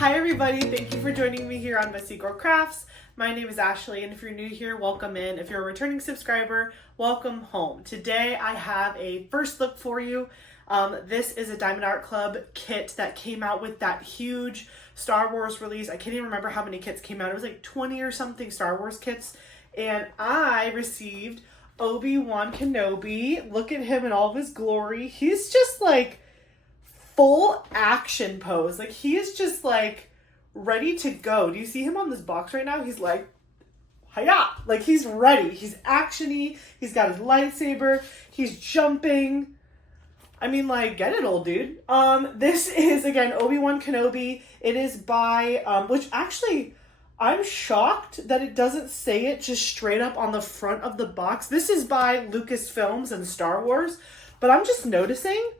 Hi everybody, thank you for joining me here on Messy Girl Crafts. My name is Ashley, and if you're new here, welcome in. If you're a returning subscriber, welcome home. Today I have a first look for you. This is a Diamond Art Club kit that came out with that huge Star Wars release. I can't even remember how many kits came out. It was like 20 or something Star Wars kits. And I received Obi-Wan Kenobi. Look at him in all of his glory. He's just like full action pose. Like he is just like ready to go. Do you see him on this box right now? He's like, hiya! Like he's ready. He's actiony. He's got his lightsaber. He's jumping. I mean, like, get it, old dude. This is, again, Obi-Wan Kenobi. It is by, which actually, I'm shocked that it doesn't say it just straight up on the front of the box. This is by Lucasfilms and Star Wars, but I'm just noticing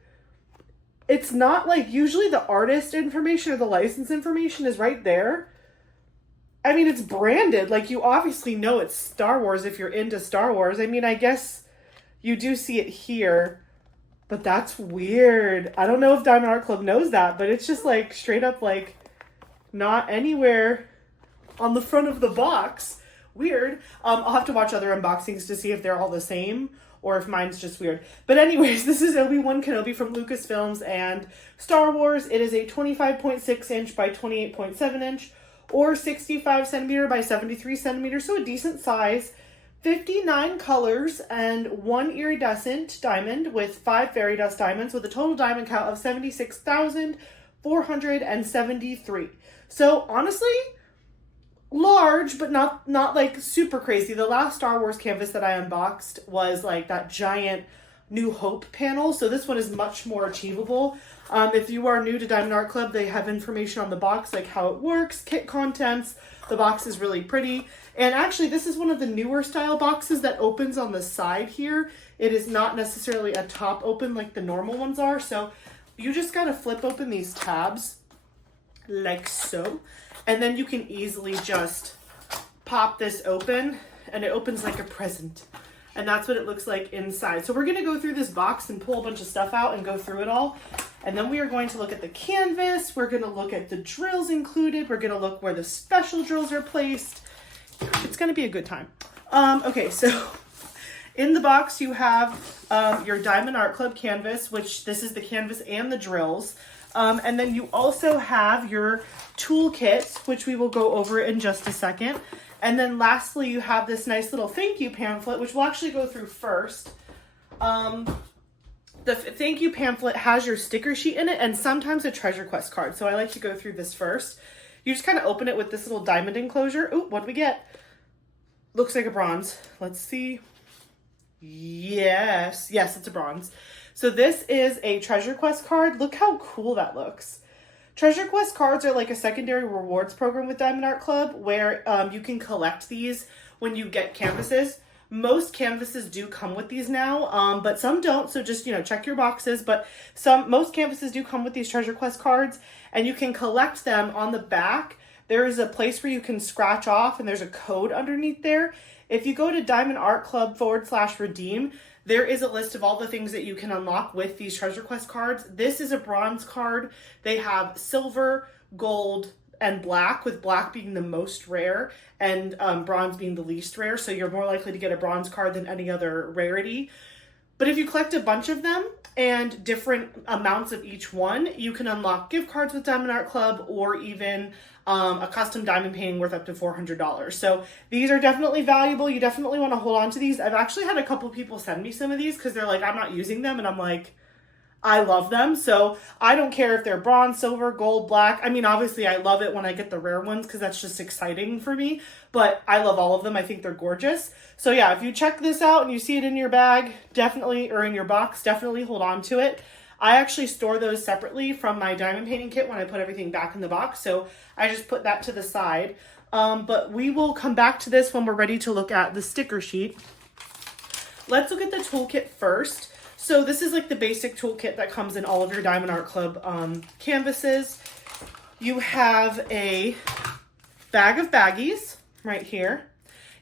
it's not like, usually the artist information or the license information is right there. I mean, it's branded. Like, you obviously know it's Star Wars if you're into Star Wars. I mean, I guess you do see it here. But that's weird. I don't know if Diamond Art Club knows that, but it's just like straight up like not anywhere on the front of the box. Weird. I'll have to watch other unboxings to see if they're all the same or if mine's just weird. But anyways, this is Obi-Wan Kenobi from Lucasfilms and Star Wars. It is a 25.6 inch by 28.7 inch or 65 centimeter by 73 centimeters. So a decent size. 59 colors and 1 iridescent diamond with 5 fairy dust diamonds with a total diamond count of 76,473. So honestly, large, but not like super crazy. The last Star Wars canvas that I unboxed was like that giant New Hope panel. So this one is much more achievable. If you are new to Diamond Art Club, they have information on the box, like how it works, kit contents. The box is really pretty. And actually, this is one of the newer style boxes that opens on the side here. It is not necessarily a top open like the normal ones are. So you just got to flip open these tabs like so. And then you can easily just pop this open and it opens like a present. And that's what it looks like inside. So we're going to go through this box and pull a bunch of stuff out and go through it all. And then we are going to look at the canvas. We're going to look at the drills included. We're going to look where the special drills are placed. It's going to be a good time. Okay, so in the box you have your Diamond Art Club canvas, which this is the canvas and the drills. And then you also have your toolkit, which we will go over in just a second. And then lastly, you have this nice little thank you pamphlet, which we'll actually go through first. The thank you pamphlet has your sticker sheet in it and sometimes a treasure quest card. So I like to go through this first. You just kind of open it with this little diamond enclosure. Ooh, what do we get? Looks like a bronze. Let's see. Yes, it's a bronze. So this is a treasure quest card. Look how cool that looks. Treasure quest cards are like a secondary rewards program with Diamond Art Club where you can collect these when you get canvases. Most canvases do come with these now, but some don't. So just, check your boxes. But most canvases do come with these treasure quest cards and you can collect them. On the back. There is a place where you can scratch off and there's a code underneath there. If you go to Diamond Art Club /redeem, there is a list of all the things that you can unlock with these treasure quest cards. This is a bronze card. They have silver, gold, and black, with black being the most rare and bronze being the least rare. So you're more likely to get a bronze card than any other rarity. But if you collect a bunch of them and different amounts of each one, you can unlock gift cards with Diamond Art Club or even a custom diamond painting worth up to $400. So these are definitely valuable. You definitely want to hold on to these. I've actually had a couple people send me some of these because they're like, I'm not using them. And I'm like, I love them. So I don't care if they're bronze, silver, gold, black. I mean, obviously I love it when I get the rare ones because that's just exciting for me, but I love all of them. I think they're gorgeous. So yeah, if you check this out and you see it in your bag, definitely, or in your box, definitely hold on to it. I actually store those separately from my diamond painting kit when I put everything back in the box. So I just put that to the side. But we will come back to this when we're ready to look at the sticker sheet. Let's look at the toolkit first. So this is like the basic toolkit that comes in all of your Diamond Art Club canvases. You have a bag of baggies right here.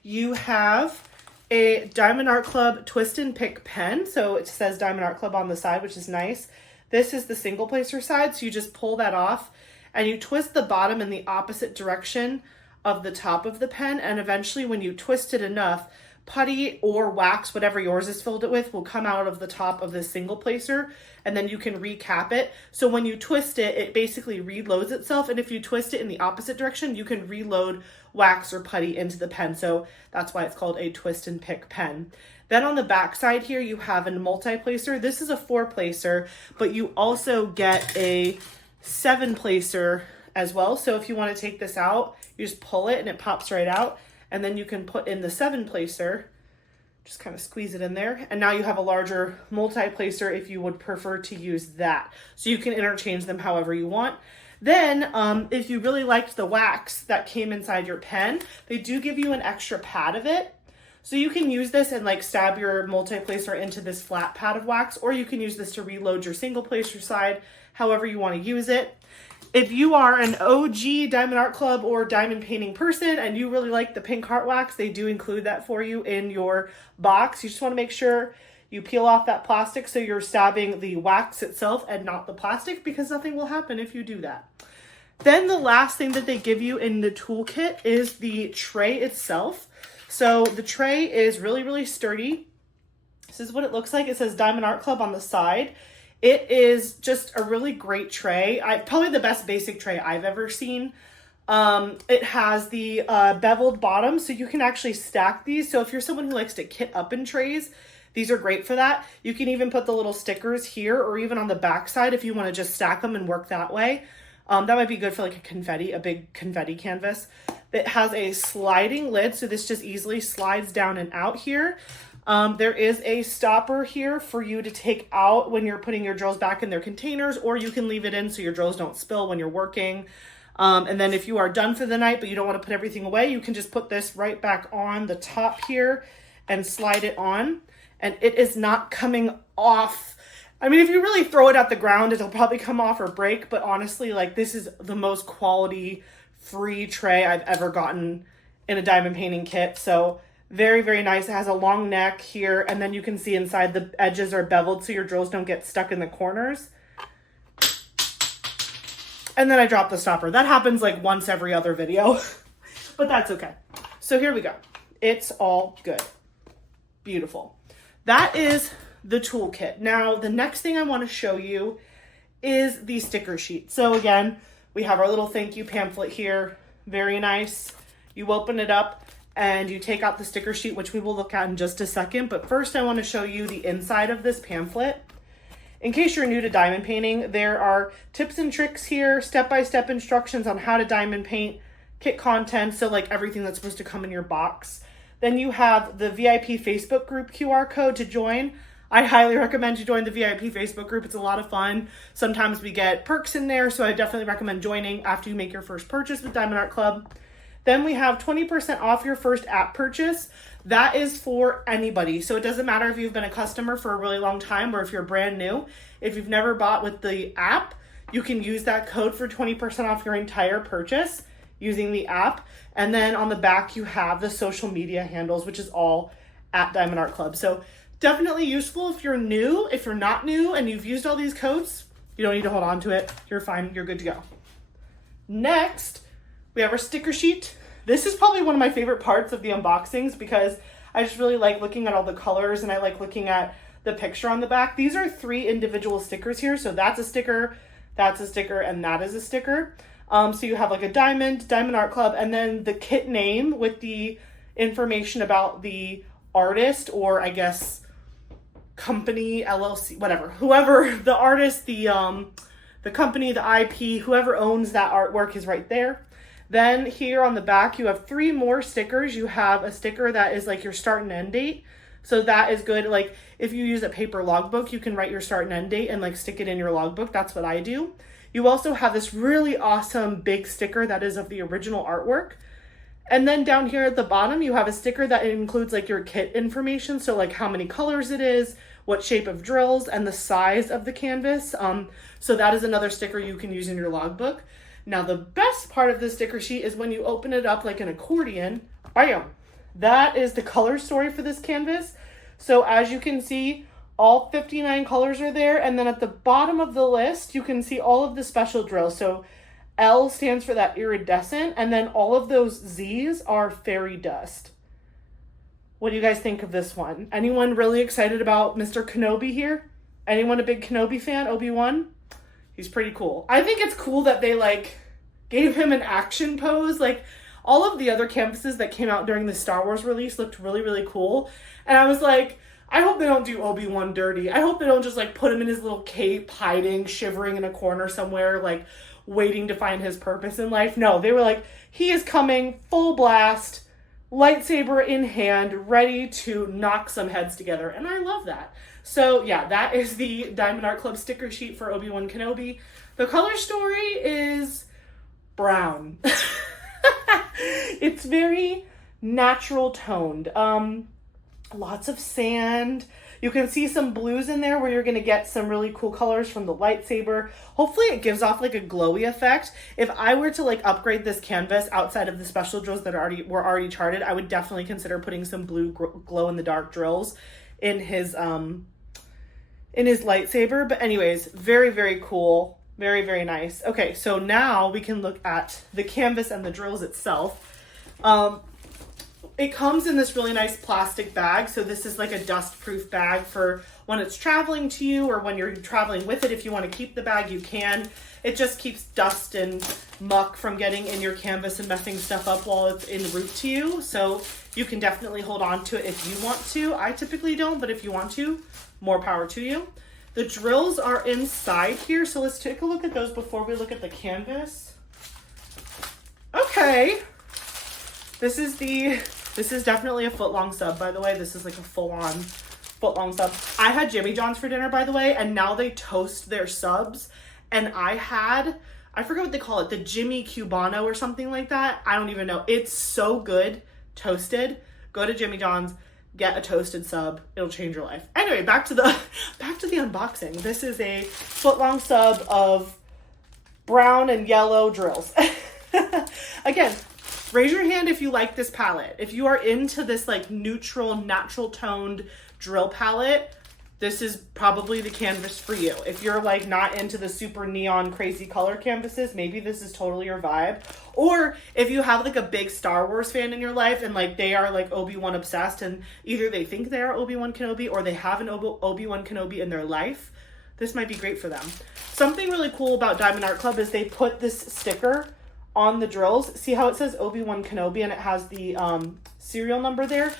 You have a Diamond Art Club twist and pick pen. So it says Diamond Art Club on the side, which is nice. This is the single placer side. So you just pull that off and you twist the bottom in the opposite direction of the top of the pen, and eventually when you twist it enough, putty or wax, whatever yours is filled it with, will come out of the top of this single placer, and then you can recap it. So when you twist it, it basically reloads itself, and if you twist it in the opposite direction, you can reload wax or putty into the pen. So that's why it's called a twist and pick pen. Then on the back side here, you have a multi-placer. This is a 4-placer, but you also get a 7-placer as well. So if you want to take this out, you just pull it and it pops right out. And then you can put in the 7-placer, just kind of squeeze it in there. And now you have a larger multi-placer if you would prefer to use that. So you can interchange them however you want. Then if you really liked the wax that came inside your pen, they do give you an extra pad of it. So you can use this and like stab your multi-placer into this flat pad of wax, or you can use this to reload your single placer side, however you want to use it. If you are an OG Diamond Art Club or diamond painting person and you really like the pink heart wax, they do include that for you in your box. You just want to make sure you peel off that plastic so you're stabbing the wax itself and not the plastic, because nothing will happen if you do that. Then the last thing that they give you in the toolkit is the tray itself. So the tray is really, really sturdy. This is what it looks like. It says Diamond Art Club on the side. It is just a really great tray. Probably the best basic tray I've ever seen. It has the beveled bottom, so you can actually stack these. So if you're someone who likes to kit up in trays, these are great for that. You can even put the little stickers here or even on the back side if you want to just stack them and work that way. That might be good for like a big confetti canvas. It has a sliding lid, so this just easily slides down and out here. There is a stopper here for you to take out when you're putting your drills back in their containers, or you can leave it in so your drills don't spill when you're working. And then if you are done for the night, but you don't want to put everything away, you can just put this right back on the top here and slide it on. And it is not coming off. I mean, if you really throw it at the ground, it'll probably come off or break. But honestly, like, this is the most quality free tray I've ever gotten in a diamond painting kit. So very, very nice. It has a long neck here, and then you can see inside the edges are beveled so your drills don't get stuck in the corners. And then I dropped the stopper. That happens like once every other video, but that's okay. So here we go. It's all good. Beautiful. That is the toolkit. Now, the next thing I want to show you is the sticker sheet. So again, we have our little thank you pamphlet here. Very nice. You open it up and you take out the sticker sheet, which we will look at in just a second. But first I want to show you the inside of this pamphlet. In case you're new to diamond painting, there are tips and tricks here, step-by-step instructions on how to diamond paint, kit content, so like everything that's supposed to come in your box. Then you have the VIP Facebook group QR code to join. I highly recommend you join the VIP Facebook group. It's a lot of fun. Sometimes we get perks in there, so I definitely recommend joining after you make your first purchase with Diamond Art Club. Then we have 20% off your first app purchase. That is for anybody. So it doesn't matter if you've been a customer for a really long time or if you're brand new. If you've never bought with the app, you can use that code for 20% off your entire purchase using the app. And then on the back, you have the social media handles, which is all at Diamond Art Club. So definitely useful if you're new. If you're not new and you've used all these codes, you don't need to hold on to it. You're fine. You're good to go. Next, we have our sticker sheet. This is probably one of my favorite parts of the unboxings because I just really like looking at all the colors and I like looking at the picture on the back. These are 3 individual stickers here. So that's a sticker, and that is a sticker. So you have like a Diamond Art Club, and then the kit name with the information about the artist, or I guess company, LLC, whatever, whoever the artist, the company, the IP, whoever owns that artwork is right there. Then here on the back, you have 3 more stickers. You have a sticker that is like your start and end date. So that is good. Like if you use a paper logbook, you can write your start and end date and like stick it in your logbook. That's what I do. You also have this really awesome big sticker that is of the original artwork. And then down here at the bottom, you have a sticker that includes like your kit information. So like how many colors it is, what shape of drills, and the size of the canvas. So that is another sticker you can use in your logbook. Now the best part of the sticker sheet is when you open it up like an accordion, bam! That is the color story for this canvas. So as you can see, all 59 colors are there. And then at the bottom of the list, you can see all of the special drills. So L stands for that iridescent, and then all of those Z's are fairy dust. What do you guys think of this one? Anyone really excited about Mr. Kenobi here? Anyone a big Kenobi fan? Obi-Wan? He's pretty cool. I think it's cool that they like gave him an action pose. Like all of the other canvases that came out during the Star Wars release looked really, really cool. And I was like, I hope they don't do Obi-Wan dirty. I hope they don't just like put him in his little cape, hiding, shivering in a corner somewhere, like waiting to find his purpose in life. No, they were like, he is coming full blast, lightsaber in hand, ready to knock some heads together. And I love that. So yeah, that is the Diamond Art Club sticker sheet for Obi-Wan Kenobi. The color story is brown. It's very natural toned. Lots of sand. You can see some blues in there where you're going to get some really cool colors from the lightsaber. Hopefully it gives off like a glowy effect. If I were to like upgrade this canvas outside of the special drills that were already charted, I would definitely consider putting some blue glow in the dark drills in his lightsaber. But anyways, very, very cool. Very, very nice. Okay, so now we can look at the canvas and the drills itself. It comes in this really nice plastic bag. So this is like a dust-proof bag for when it's traveling to you or when you're traveling with it. If you want to keep the bag, you can. It just keeps dust and muck from getting in your canvas and messing stuff up while it's en route to you. So you can definitely hold on to it if you want to. I typically don't, but if you want to, more power to you. The drills are inside here. So let's take a look at those before we look at the canvas. Okay. This is definitely a foot-long sub, by the way. This is like a full-on foot-long sub. I had Jimmy John's for dinner, by the way, and now they toast their subs. And I forget what they call it, the Jimmy Cubano or something like that. I don't even know. It's so good, toasted. Go to Jimmy John's, get a toasted sub. It'll change your life. Anyway, back to the unboxing. This is a foot-long sub of brown and yellow drills. Again, raise your hand if you like this palette. If you are into this like neutral, natural toned drill palette, this is probably the canvas for you. If you're like not into the super neon crazy color canvases, maybe this is totally your vibe. Or if you have like a big Star Wars fan in your life and like they are like Obi-Wan obsessed and either they think they are Obi-Wan Kenobi or they have an Obi-Wan Kenobi in their life, this might be great for them. Something really cool about Diamond Art Club is they put this sticker on the drills. See how it says Obi-Wan Kenobi and it has the serial number there?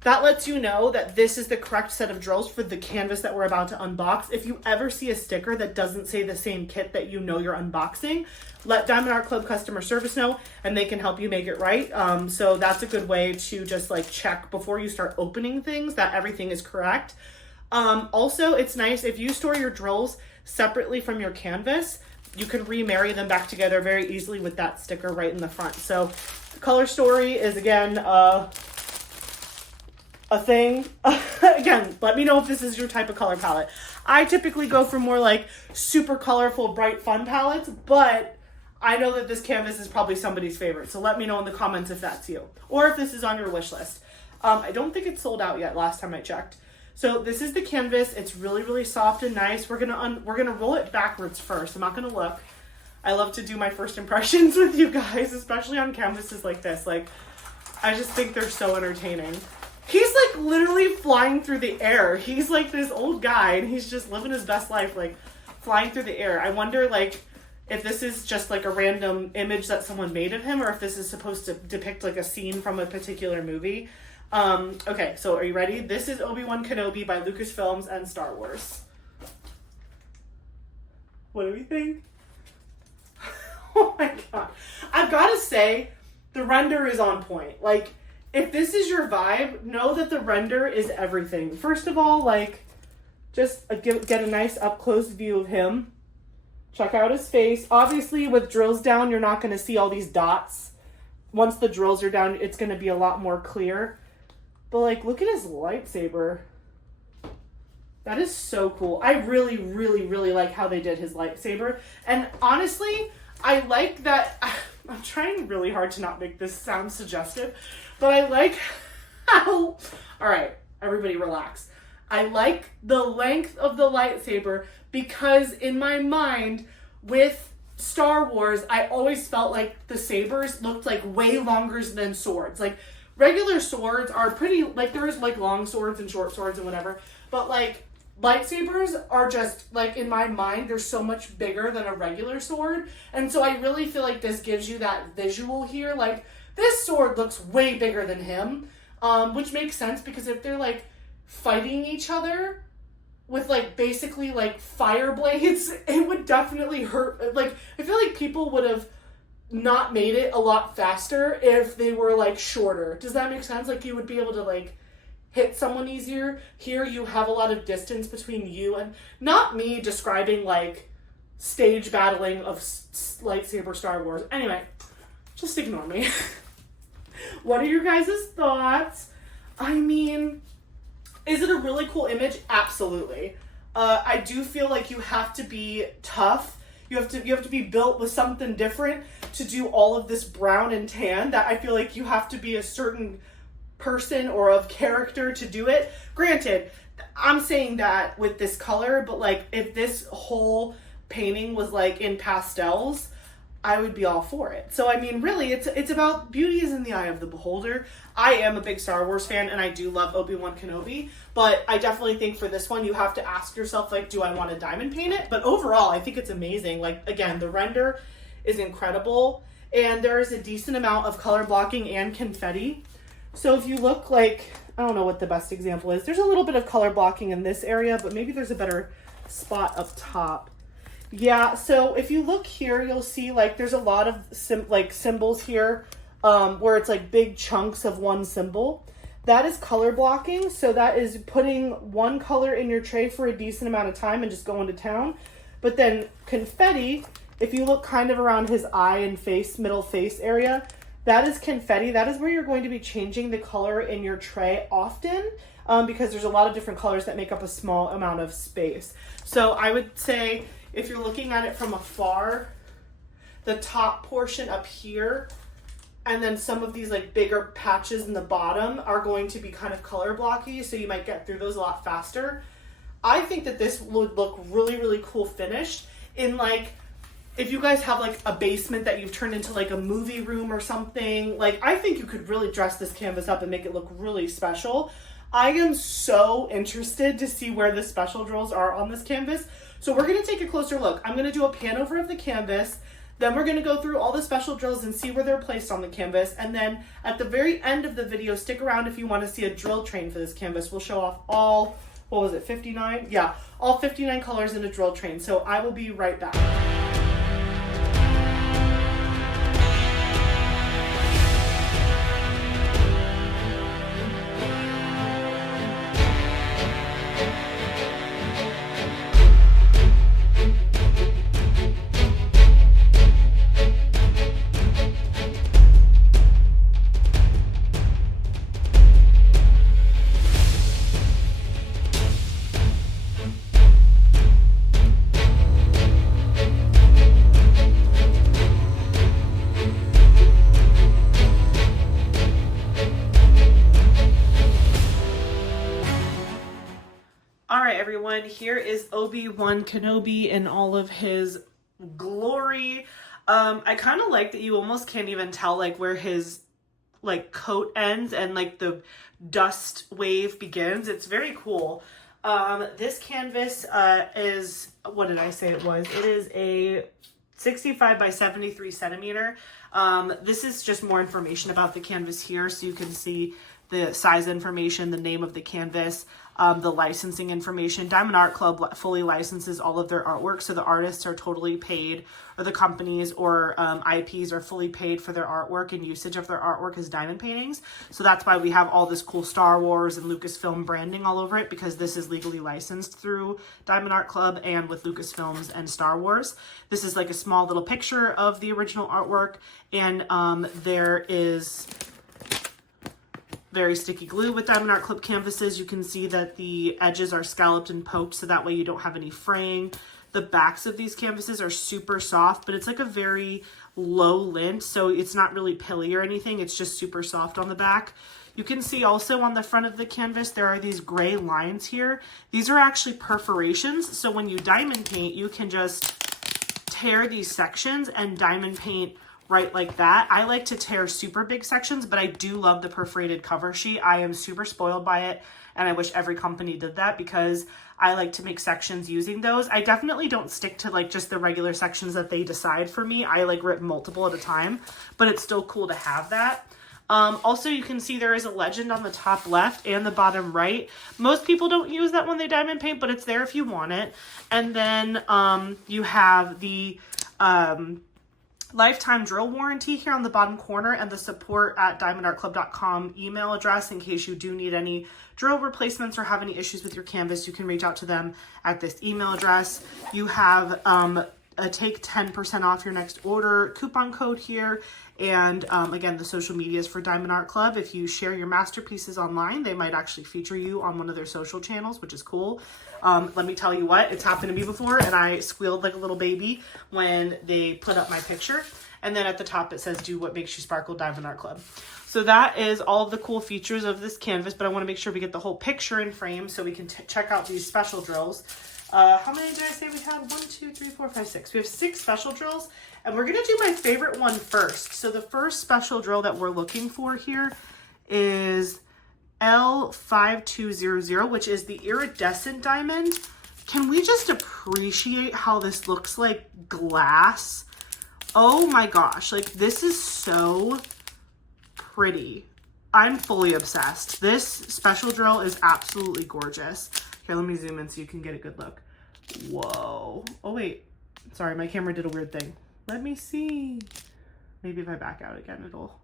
That lets you know that this is the correct set of drills for the canvas that we're about to unbox. If you ever see a sticker that doesn't say the same kit that you know you're unboxing, let Diamond Art Club customer service know and they can help you make it right. So that's a good way to just like check before you start opening things that everything is correct. Also, it's nice if you store your drills separately from your canvas, you can remarry them back together very easily with that sticker right in the front. So the color story is again, a thing. Again, let me know if this is your type of color palette. I typically go for more like super colorful, bright, fun palettes, but I know that this canvas is probably somebody's favorite. So let me know in the comments if that's you or if this is on your wish list. I don't think it's sold out yet last time I checked. So this is the canvas. It's really, really soft and nice. We're gonna roll it backwards first. I'm not gonna look. I love to do my first impressions with you guys, especially on canvases like this. Like, I just think they're so entertaining. He's like literally flying through the air. He's like this old guy and he's just living his best life, like flying through the air. I wonder like if this is just like a random image that someone made of him or if this is supposed to depict like a scene from a particular movie. Okay, so are you ready? This is Obi-Wan Kenobi by Lucasfilms and Star Wars. What do we think? Oh my god. I've got to say, the render is on point. Like, if this is your vibe, know that the render is everything. First of all, like, just get a nice up-close view of him. Check out his face. Obviously, with drills down, you're not going to see all these dots. Once the drills are down, it's going to be a lot more clear. But, like, look at his lightsaber. That is so cool. I really, really, really like how they did his lightsaber. And honestly, I like that... I'm trying really hard to not make this sound suggestive, but I like how... Alright, everybody relax. I like the length of the lightsaber because in my mind, with Star Wars, I always felt like the sabers looked like way longer than swords. Like regular swords are pretty, like there's like long swords and short swords and whatever, but like lightsabers are just like, in my mind, they're so much bigger than a regular sword. And so I really feel like this gives you that visual here. Like this sword looks way bigger than him, which makes sense because if they're like fighting each other with like basically like fire blades, it would definitely hurt. Like I feel like people would have not made it a lot faster if they were like shorter. Does that make sense? Like you would be able to like hit someone easier. Here you have a lot of distance between you and, not me describing like stage battling of lightsaber Star Wars. Anyway, just ignore me. What are your guys' thoughts? I mean, is it a really cool image? Absolutely. I do feel like you have to be tough. You have to be built with something different to do all of this brown and tan. That I feel like you have to be a certain person or of character to do it. Granted, I'm saying that with this color, but like if this whole painting was like in pastels, I would be all for it. So I mean, really, it's about beauty is in the eye of the beholder. I am a big Star Wars fan and I do love Obi-Wan Kenobi, but I definitely think for this one you have to ask yourself, like, do I want to diamond paint it? But overall, I think it's amazing. Like, again, the render is incredible and there is a decent amount of color blocking and confetti. So if you look, like, I don't know what the best example is. There's a little bit of color blocking in this area, but maybe there's a better spot up top. Yeah, so if you look here, you'll see like there's a lot of symbols here where it's like big chunks of one symbol. That is color blocking. So that is putting one color in your tray for a decent amount of time and just going to town. But then confetti, if you look kind of around his eye and face, middle face area, that is confetti. That is where you're going to be changing the color in your tray often because there's a lot of different colors that make up a small amount of space. So I would say, if you're looking at it from afar, the top portion up here and then some of these like bigger patches in the bottom are going to be kind of color blocky, so you might get through those a lot faster. I think that this would look really, really cool finished in like, if you guys have like a basement that you've turned into like a movie room or something, like I think you could really dress this canvas up and make it look really special. I am so interested to see where the special drills are on this canvas. So we're going to take a closer look. I'm going to do a pan over of the canvas. Then we're going to go through all the special drills and see where they're placed on the canvas. And then at the very end of the video, stick around if you want to see a drill train for this canvas. We'll show off all, what was it, 59? Yeah, all 59 colors in a drill train. So I will be right back. Everyone, here is Obi-Wan Kenobi in all of his glory. I kind of like that you almost can't even tell like where his like coat ends and like the dust wave begins. It's very cool. This canvas is, what did I say it was? It is a 65 by 73 centimeter. This is just more information about the canvas here, so you can see the size information, the name of the canvas, the licensing information. Diamond Art Club fully licenses all of their artwork, so the artists are totally paid, or the companies or IPs are fully paid for their artwork and usage of their artwork as diamond paintings. So that's why we have all this cool Star Wars and Lucasfilm branding all over it, because this is legally licensed through Diamond Art Club and with Lucasfilms and Star Wars. This is like a small little picture of the original artwork, and there is very sticky glue with Diamond Art Club canvases. You can see that the edges are scalloped and poked, so that way you don't have any fraying. The backs of these canvases are super soft, but it's like a very low lint, so it's not really pilly or anything. It's just super soft on the back. You can see also on the front of the canvas, there are these gray lines here. These are actually perforations, so when you diamond paint, you can just tear these sections and diamond paint right like that. I like to tear super big sections, but I do love the perforated cover sheet. I am super spoiled by it, and I wish every company did that because I like to make sections using those. I definitely don't stick to like just the regular sections that they decide for me. I like rip multiple at a time, but it's still cool to have that. Also, you can see there is a legend on the top left and the bottom right. Most people don't use that when they diamond paint, but it's there if you want it. And then you have the lifetime drill warranty here on the bottom corner and the support@diamondartclub.com email address in case you do need any drill replacements or have any issues with your canvas. You can reach out to them at this email address. You have a take 10% off your next order coupon code here. And again, the social medias for Diamond Art Club. If you share your masterpieces online, they might actually feature you on one of their social channels, which is cool. Let me tell you what, it's happened to me before, and I squealed like a little baby when they put up my picture. And then at the top it says, do what makes you sparkle, Diamond Art Club. So that is all of the cool features of this canvas, but I want to make sure we get the whole picture in frame so we can check out these special drills. How many did I say we had? 1, 2, 3, 4, 5, 6. We have 6 special drills, and we're going to do my favorite one first. So the first special drill that we're looking for here is L5200, which is the iridescent diamond. Can we just appreciate how this looks like glass? Oh my gosh, like this is so pretty. I'm fully obsessed. This special drill is absolutely gorgeous. Here, let me zoom in so you can get a good look. Whoa. Oh, wait. Sorry, my camera did a weird thing. Let me see. Maybe if I back out again, it'll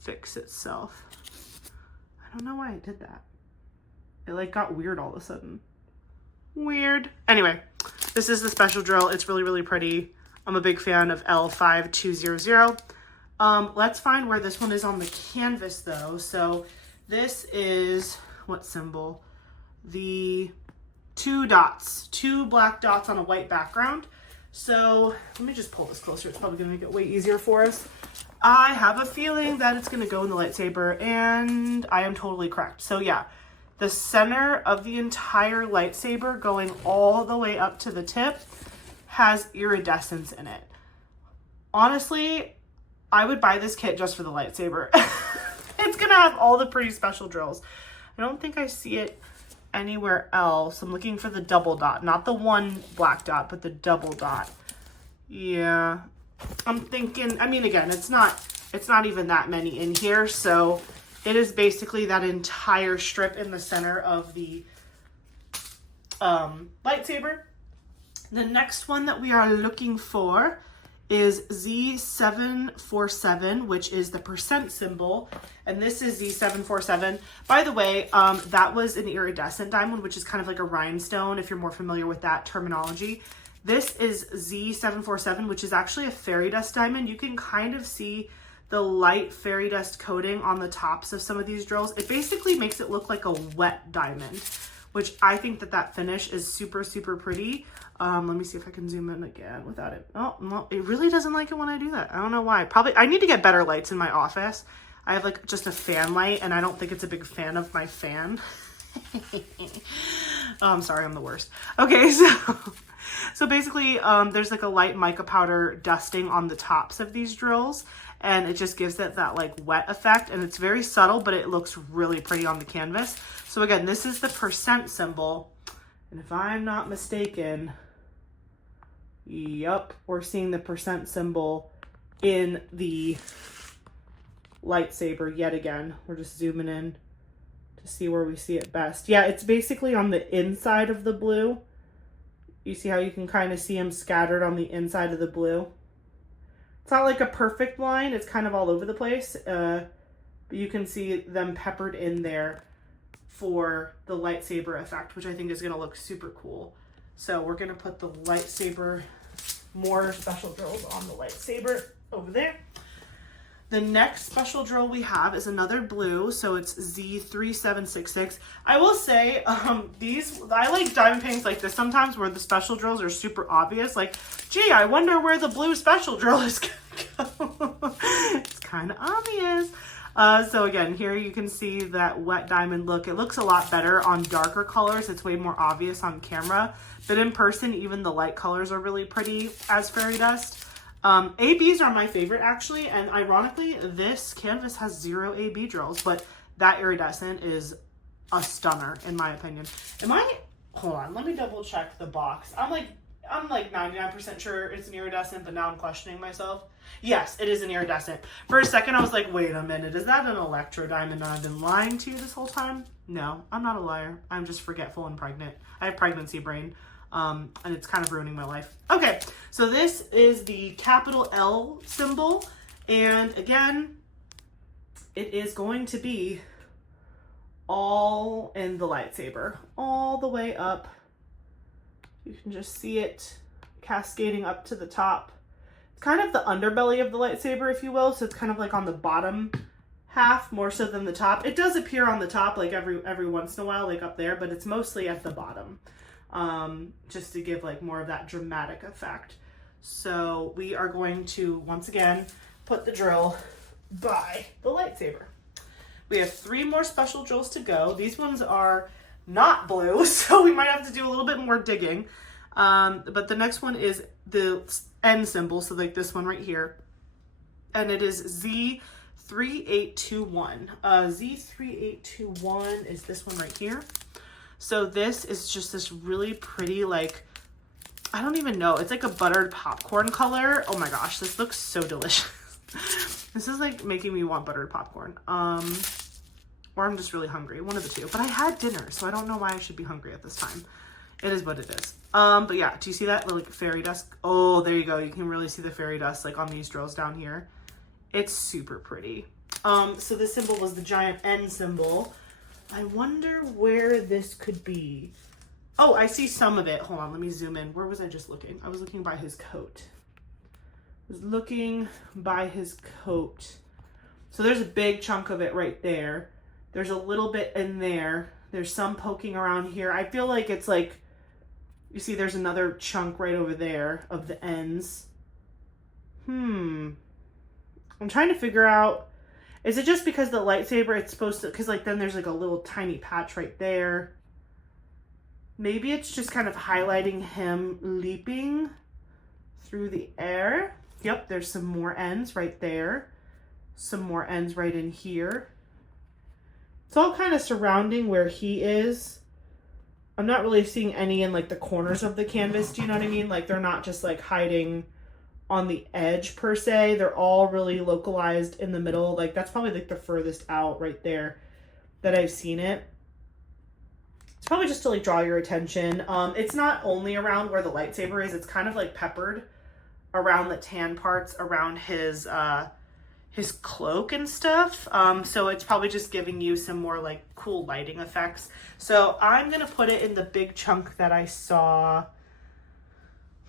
fix itself. I don't know why I did that. It like got weird all of a sudden. Weird. Anyway, this is the special drill. It's really, really pretty. I'm a big fan of L5200. Let's find where this one is on the canvas though. So this is, what symbol? The 2 dots, 2 black dots on a white background. So let me just pull this closer. It's probably gonna make it way easier for us. I have a feeling that it's gonna go in the lightsaber, and I am totally correct. So yeah, the center of the entire lightsaber going all the way up to the tip has iridescence in it. Honestly, I would buy this kit just for the lightsaber. It's gonna have all the pretty special drills. I don't think I see it anywhere else. I'm looking for the double dot, not the 1 black dot, but the double dot. Yeah, I'm thinking, I mean, again, it's not even that many in here. So it is basically that entire strip in the center of the lightsaber. The next one that we are looking for is Z747, which is the percent symbol, and this is Z747. By the way, that was an iridescent diamond, which is kind of like a rhinestone, if you're more familiar with that terminology. This is Z747, which is actually a fairy dust diamond. You can kind of see the light fairy dust coating on the tops of some of these drills. It basically makes it look like a wet diamond, which I think that finish is super, super pretty. Let me see if I can zoom in again without it. Oh, no, it really doesn't like it when I do that. I don't know why. Probably, I need to get better lights in my office. I have like just a fan light, and I don't think it's a big fan of my fan. Oh, I'm sorry, I'm the worst. Okay, so basically, there's like a light mica powder dusting on the tops of these drills, and it just gives it that like wet effect, and it's very subtle, but it looks really pretty on the canvas. So again, this is the percent symbol, and if I'm not mistaken, yep, we're seeing the percent symbol in the lightsaber yet again. We're just zooming in to see where we see it best. Yeah, it's basically on the inside of the blue. You see how you can kind of see them scattered on the inside of the blue? It's not like a perfect line. It's kind of all over the place. But you can see them peppered in there for the lightsaber effect, which I think is going to look super cool. So we're going to put the lightsaber, more special drills on the lightsaber over there. The next special drill we have is another blue, so it's Z3766. I will say, I like diamond paints like this sometimes where the special drills are super obvious. Like, gee, I wonder where the blue special drill is gonna go. It's kind of obvious. So again, here you can see that wet diamond look. It looks a lot better on darker colors. It's way more obvious on camera, but in person, even the light colors are really pretty as fairy dust. ABs are my favorite actually, and ironically, this canvas has 0 AB drills, but that iridescent is a stunner in my opinion. Hold on, let me double check the box. I'm like 99% sure it's an iridescent, but now I'm questioning myself. Yes, it is an iridescent. For a second, I was like, wait a minute, is that an electro diamond and I've been lying to you this whole time? No, I'm not a liar. I'm just forgetful and pregnant. I have pregnancy brain, and it's kind of ruining my life. Okay, so this is the capital L symbol, and again, it is going to be all in the lightsaber, all the way up. You can just see it cascading up to the top. It's kind of the underbelly of the lightsaber, if you will. So it's kind of like on the bottom half more so than the top. It does appear on the top like every once in a while, like up there, but it's mostly at the bottom, just to give like more of that dramatic effect. So we are going to, once again, put the drill by the lightsaber. We have 3 more special drills to go. These ones are not blue, so we might have to do a little bit more digging. But the next one is the N symbol, so like this one right here. And it is Z3821. Z3821 is this one right here. So this is just this really pretty, like, I don't even know. It's like a buttered popcorn color. Oh my gosh, this looks so delicious. This is like making me want buttered popcorn. Or I'm just really hungry, one of the two. But I had dinner, so I don't know why I should be hungry at this time. It is what it is. But yeah, do you see that like fairy dust? Oh, there you go. You can really see the fairy dust like on these drills down here. It's super pretty. So this symbol was the giant N symbol. I wonder where this could be. Oh, I see some of it. Hold on, let me zoom in. Where was I just looking? I was looking by his coat. I was looking by his coat. So there's a big chunk of it right there. There's a little bit in there. There's some poking around here. I feel like it's like, you see there's another chunk right over there of the ends. I'm trying to figure out, is it just because the lightsaber, it's supposed to, because like then there's like a little tiny patch right there. Maybe it's just kind of highlighting him leaping through the air. Yep, there's some more ends right there. Some more ends right in here. It's all kind of surrounding where he is. I'm not really seeing any in like the corners of the canvas. Do you know what I mean? Like they're not just like hiding on the edge per se. They're all really localized in the middle. Like that's probably like the furthest out right there that I've seen it. It's probably just to like draw your attention. It's not only around where the lightsaber is. It's kind of like peppered around the tan parts around his cloak and stuff. So it's probably just giving you some more like cool lighting effects. So I'm going to put it in the big chunk that I saw.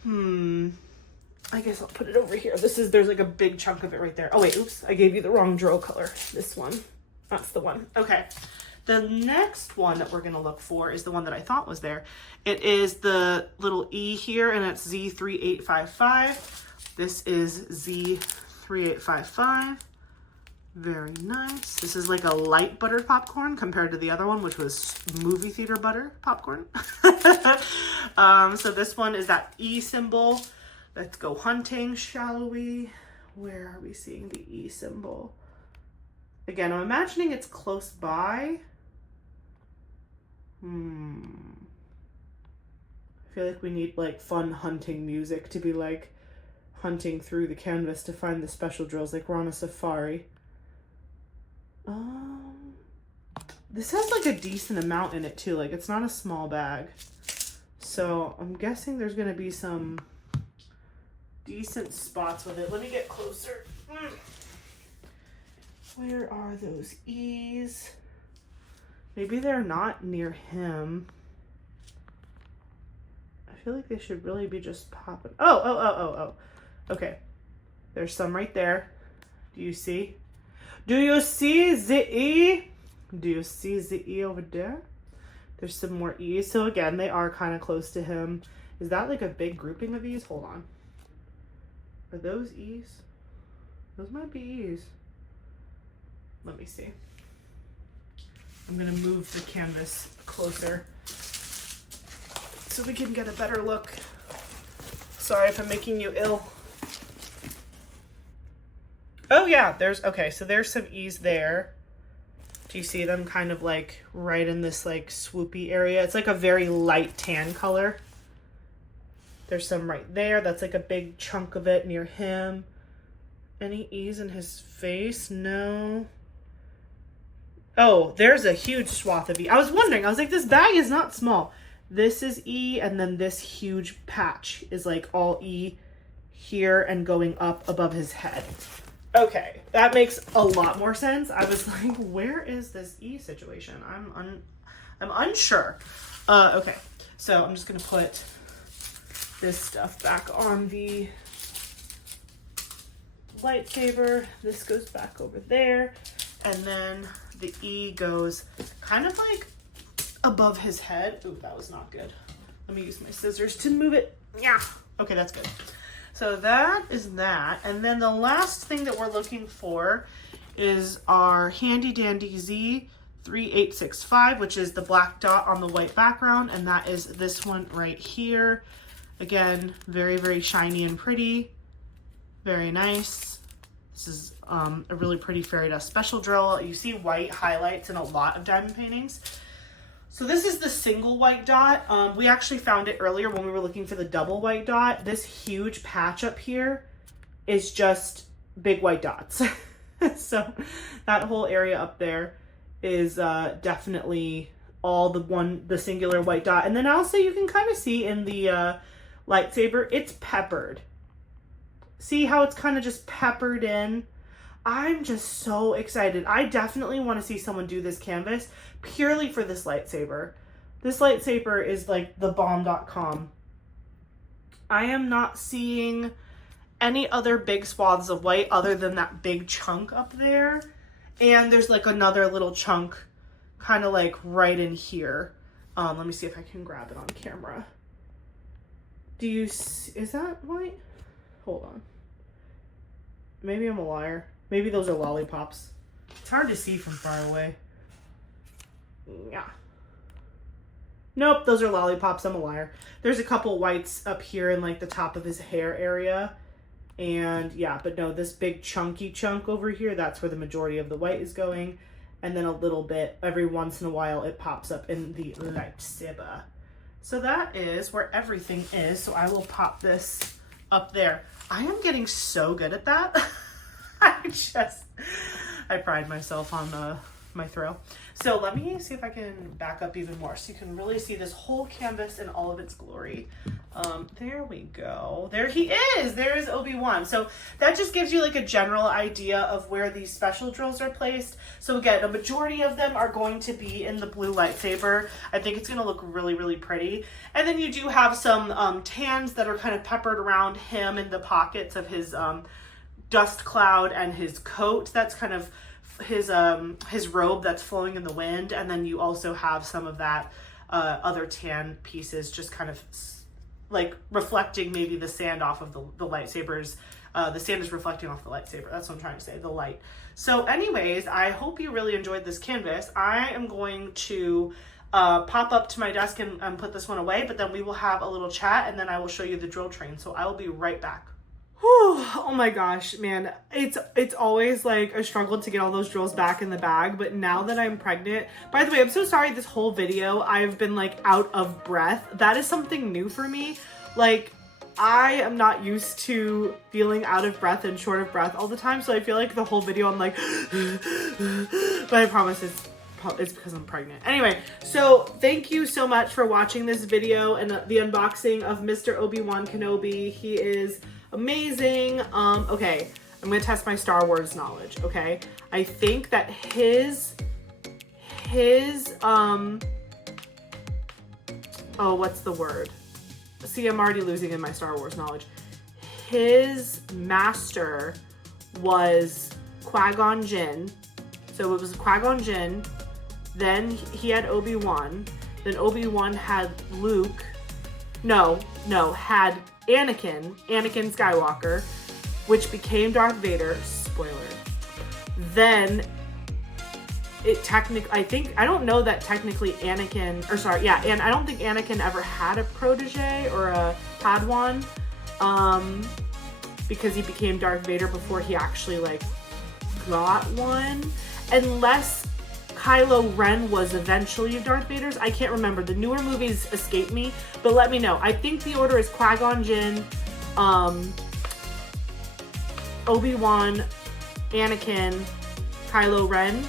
I guess I'll put it over here. There's like a big chunk of it right there. Oh wait, oops, I gave you the wrong drill color. This one, that's the one. Okay. The next one that we're going to look for is the one that I thought was there. It is the little E here, and it's Z3855. This is Z3855. Very nice. This is like a light buttered popcorn compared to the other one, which was movie theater butter popcorn. So this one is that E symbol. Let's go hunting, shall we? Where are we seeing the E symbol? Again, I'm imagining it's close by. I feel like we need like fun hunting music to be like hunting through the canvas to find the special drills, like we're on a safari. This has like a decent amount in it too. Like it's not a small bag. So I'm guessing there's gonna be some decent spots with it. Let me get closer. Where are those E's? Maybe they're not near him. I feel like they should really be just popping. Oh. Okay. There's some right there. Do you see? Do you see the E? Do you see the E over there? There's some more E's. So again, they are kind of close to him. Is that like a big grouping of E's? Hold on. Are those E's? Those might be E's. let me see. I'm gonna move the canvas closer so we can get a better look. Sorry if I'm making you ill. Oh yeah, okay, so there's some E's there. Do you see them kind of like right in this like swoopy area? It's like a very light tan color. There's some right there. That's like a big chunk of it near him. Any E's in his face? No. Oh, there's a huge swath of E. I was wondering, I was like, this bag is not small. This is E, and then this huge patch is like all E here and going up above his head. Okay, that makes a lot more sense. I was like, where is this E situation? I'm unsure. Okay, so I'm just gonna put this stuff back on the lightsaber. This goes back over there, and then the E goes kind of like above his head. Ooh, that was not good. Let me use my scissors to move it. Yeah. Okay, that's good. So that is that. And then the last thing that we're looking for is our handy dandy Z3865, which is the black dot on the white background. And that is this one right here. Again, very, very shiny and pretty. Very nice. This is a really pretty fairy dust special drill. You see white highlights in a lot of diamond paintings. So this is the single white dot. We actually found it earlier when we were looking for the double white dot. This huge patch up here is just big white dots. So that whole area up there is definitely all the singular white dot. And then also you can kind of see in the lightsaber, it's peppered. See how it's kind of just peppered in? I'm just so excited. I definitely want to see someone do this canvas purely for this lightsaber. This lightsaber is like the bomb.com. I am not seeing any other big swaths of white other than that big chunk up there. And there's like another little chunk kind of like right in here. Let me see if I can grab it on camera. Do you see, is that white? Hold on. Maybe I'm a liar. Maybe those are lollipops. It's hard to see from far away. Yeah. Nope, those are lollipops. I'm a liar. There's a couple whites up here in like the top of his hair area. And yeah, but no, this big chunky chunk over here, that's where the majority of the white is going. And then a little bit, every once in a while, it pops up in the lightsaber. So that is where everything is. So I will pop this up there. I am getting so good at that. I pride myself on my throw. So let me see if I can back up even more so you can really see this whole canvas in all of its glory. There we go. There he is. There is Obi-Wan. So that just gives you like a general idea of where these special drills are placed. So again, a majority of them are going to be in the blue lightsaber. I think it's going to look really, really pretty. And then you do have some tans that are kind of peppered around him in the pockets of his dust cloud and his coat. That's kind of his robe that's flowing in the wind. And then you also have some of that other tan pieces just kind of like reflecting maybe the sand off of the lightsabers. The sand is reflecting off the lightsaber. That's what I'm trying to say, the light. So anyways, I hope you really enjoyed this canvas. I am going to pop up to my desk and put this one away, but then we will have a little chat and then I will show you the drill train. So I will be right back. Whew, oh my gosh, man. It's always like a struggle to get all those drills back in the bag, but now that I'm pregnant, by the way, I'm so sorry this whole video I've been like out of breath. That is something new for me. Like, I am not used to feeling out of breath and short of breath all the time, so I feel like the whole video I'm like, but I promise it's because I'm pregnant. Anyway, so thank you so much for watching this video and the unboxing of Mr. Obi-Wan Kenobi. He is amazing. Okay, I'm gonna test my Star Wars knowledge, okay? I think that his oh, what's the word? See, I'm already losing in my Star Wars knowledge. His master was Qui-Gon Jinn. So it was Qui-Gon Jinn, then he had Obi-Wan, then Obi-Wan had Luke, had Anakin Skywalker, which became Darth Vader, spoiler. Then I don't know that technically Anakin, or sorry, yeah, and I don't think Anakin ever had a protege or a Padawan, because he became Darth Vader before he actually like got one, unless Kylo Ren was eventually Darth Vader's. I can't remember. The newer movies escape me, but let me know. I think the order is Qui-Gon Jinn, Obi-Wan, Anakin, Kylo Ren.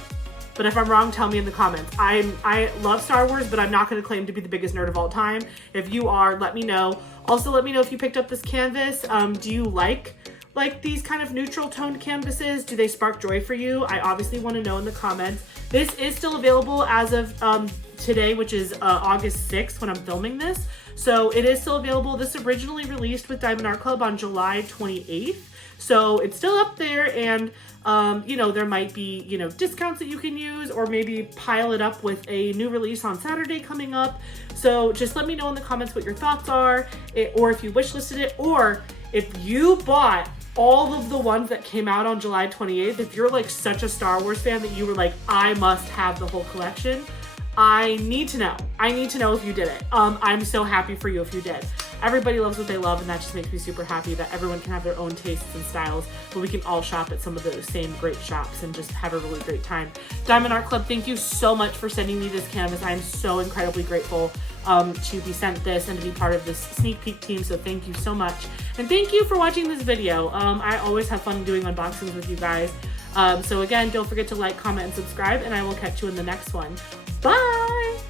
But if I'm wrong, tell me in the comments. I love Star Wars, but I'm not going to claim to be the biggest nerd of all time. If you are, let me know. Also, let me know if you picked up this canvas. Do you like these kind of neutral toned canvases? Do they spark joy for you? I obviously want to know in the comments. This is still available as of today, which is August 6th when I'm filming this. So it is still available. This originally released with Diamond Art Club on July 28th. So it's still up there, and you know, there might be, you know, discounts that you can use, or maybe pile it up with a new release on Saturday coming up. So just let me know in the comments what your thoughts are, or if you wishlisted it, or if you bought all of the ones that came out on July 28th, if you're like such a Star Wars fan that you were like, I must have the whole collection, I need to know. I need to know if you did it. I'm so happy for you if you did. Everybody loves what they love, and that just makes me super happy that everyone can have their own tastes and styles, but we can all shop at some of the same great shops and just have a really great time. Diamond Art Club, thank you so much for sending me this canvas. I am so incredibly grateful to be sent this and to be part of this sneak peek team, so thank you so much. And thank you for watching this video. I always have fun doing unboxings with you guys. So again, don't forget to like, comment, and subscribe, and I will catch you in the next one. Bye!